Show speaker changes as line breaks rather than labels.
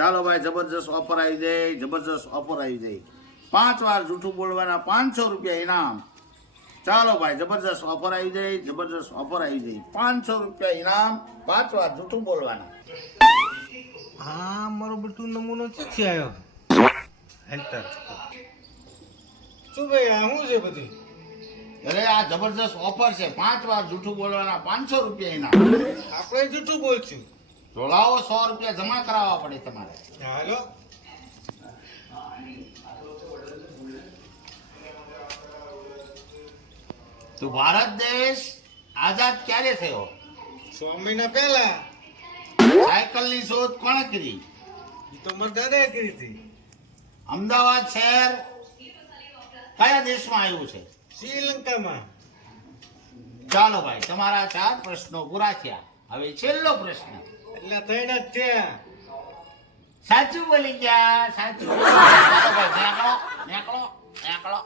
ચાલો ભાઈ જબરજસ્ત ઓફર આવી જાય જબરજસ્ત ઓફર આવી જાય. પાંચ વાર જૂઠું બોલવાના પાંચસો રૂપિયા ઇનામ. ચાલો ભાઈ જબરજસ્ત ઓફર આવી જાય જબરજસ્ત ઓફર આવી જાય. પાંચસો રૂપિયા ઇનામ પાંચ વાર જૂઠું બોલવાના.
હા મારો બધું નમૂનો ક્યાંથી આવ્યો હેલ્ટર શું ભાઈ આ શું છે બધી?
અરે આ જબરજસ્ત ઓફર છે. પાંચ વાર જૂઠું બોલવાના પાંચસો રૂપિયા ઇનામ.
આપણે જૂઠું બોલશું.
તો લાવો સો રૂપિયા જમા કરાવવા પડે તમારે.
હાલો
તો ભારત દેશ આઝાદ ક્યારે થયો?
સો મહિના પહેલા.
સાયકલની શોધ કોણે કરી?
એ તો મરદાદા કરી હતી.
અમદાવાદ શહેર કયા દેશમાં આવ્યું છે?
શ્રીલંકામાં.
ચાલો ભાઈ તમારા ચાર પ્રશ્નો પૂરા થયા. હવે છેલ્લો પ્રશ્ન.
એટલે થઈને જ થયા
સાચું બોલી ગયા સાચું નીકળો નીકળો નીકળો.